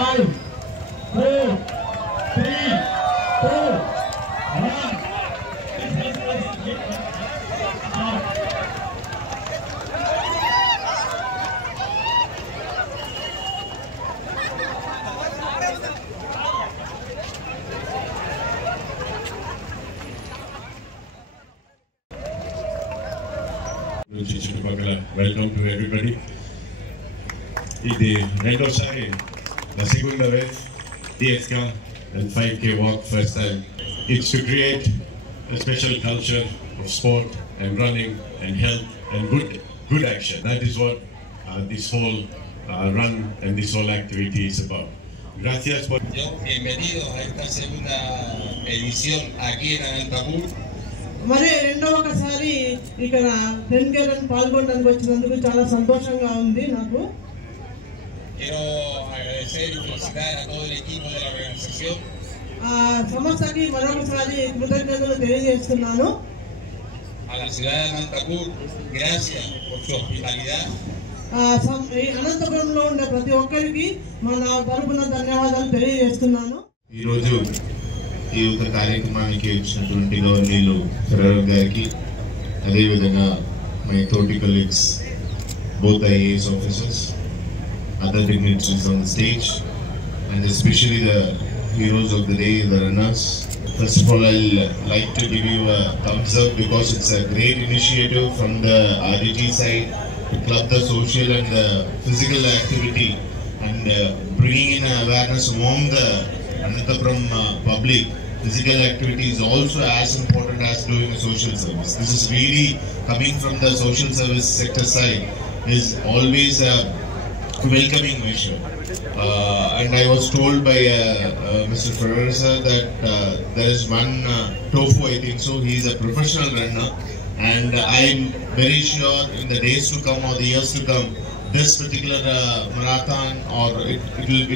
5, 4, 3, 2, 1. Welcome to everybody. La segunda vez 10K and 5K walk first time. It's to create a special culture of sport and running and health and good action. That is what this whole run and this whole activity is about. Gracias por. Bienvenidos a esta segunda edición aquí en Anantapur. మరి రెండవసారి ఇక్కడ 10K run పాల్గొనడానికి వచ్చినందుకు చాలా సంతోషంగా ఉంది నాకు. Quiero agradecer y felicitar a todo el equipo de la organización. సంస్థకి మరొకసారి కృతజ్ఞతలు తెలియజేస్తున్నాను. A la ciudad de Anantapur, gracias por su hospitalidad. అనంతపురంలో ఉండే ప్రతి ఒక్కరికి మన తరపున ధన్యవాదాలు తెలియజేస్తున్నాను. ఈ రోజు ఈ యొక్క కార్యక్రమానికి వచ్చినటువంటి గవర్నీలు ఫెడరల్ గారికి, అదేవిధంగా మై తోటి colleagues, both IAS officers, other dignitaries on the stage, and especially the heroes of the day, the runners. First of all, I'll like to give you a thumbs up because it's a great initiative from the RDT side to club the social and the physical activity and bringing in awareness among the Ananthapuram public. Physical activity is also as important as doing a social service. This is really coming from the social service sector side, is always a welcoming measure. And I was told by Mr. Ferrer sir that there is one Tofu, I think so. He is a professional runner, and I am very sure in the days to come or the years to come, this particular marathon or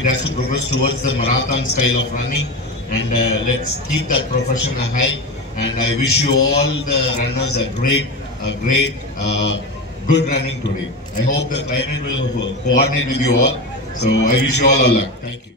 it has to progress towards the marathon style of running. And let's keep that profession high. And I wish you all the runners a great, good running today. I hope the climate will coordinate with you all. So I wish you all luck. Thank you.